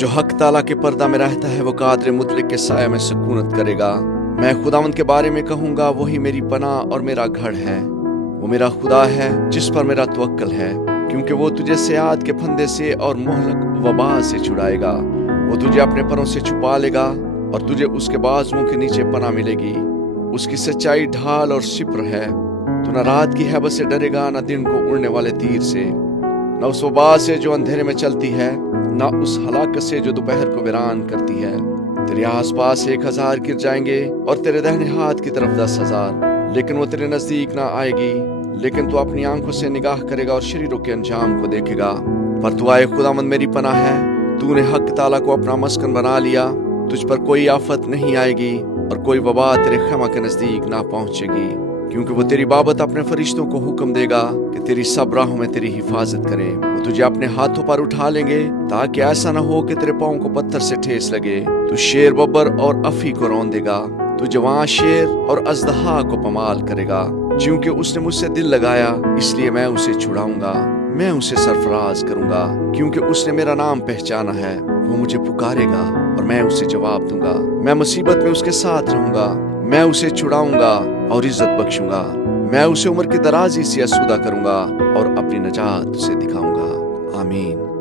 जो हक ताला के पर्दा में रहता है वो कादर मुतलक के साया में सुकूनत करेगा। मैं खुदावंद के बारे में कहूँगा, वही मेरी पनाह और मेरा गढ़ है। वो मेरा खुदा है जिस पर मेरा तवक्कल है, क्योंकि वो तुझे सियाद के फंदे से और मुहलक वबा से छुड़ाएगा। वो तुझे अपने परों से छुपा लेगा और तुझे उसके बाजुओं के नीचे पनाह मिलेगी। उसकी सच्चाई ढाल और शिप्र है। तू न रात की हैबत से डरेगा, न दिन को उड़ने वाले तीर से, न उस वबा से जो अंधेरे में चलती है, न उस हलाकत से जो दोपहर को वीरान करती है। तेरे आसपास 1000 गिर जाएंगे और तेरे दाहिने हाथ की तरफ 10,000, लेकिन वो तेरे नजदीक ना आएगी। लेकिन तू अपनी आंखों से निगाह करेगा और शरीरों के अंजाम को देखेगा। पर तू आए खुदावंद मेरी पनाह है। तूने हक ताला को अपना मस्कन बना लिया। तुझ पर कोई आफत नहीं आएगी और कोई वबा तेरे खैमा के नजदीक ना पहुंचेगी, क्योंकि वो तेरी बाबत अपने फरिश्तों को हुक्म देगा कि तेरी सब राहों में तेरी हिफाजत करें। वो तुझे अपने हाथों पर उठा लेंगे, ताकि ऐसा न हो कि तेरे पाँव को पत्थर से ठेस लगे। तू शेर, बब्बर और अफी को रौंद देगा। तू जवान शेर और अजदहा को पमाल करेगा। क्योंकि उसने मुझसे दिल लगाया, इसलिए मैं उसे छुड़ाऊंगा। मैं उसे सरफराज करूंगा, क्योंकि उसने मेरा नाम पहचाना है। वो मुझे पुकारेगा और मैं उसे जवाब दूंगा। मैं मुसीबत में उसके साथ रहूंगा। मैं उसे छुड़ाऊंगा और इज्जत बख्शूंगा। मैं उसे उम्र की दराजी से आसूदा करूंगा और अपनी नजात उसे दिखाऊंगा। आमीन।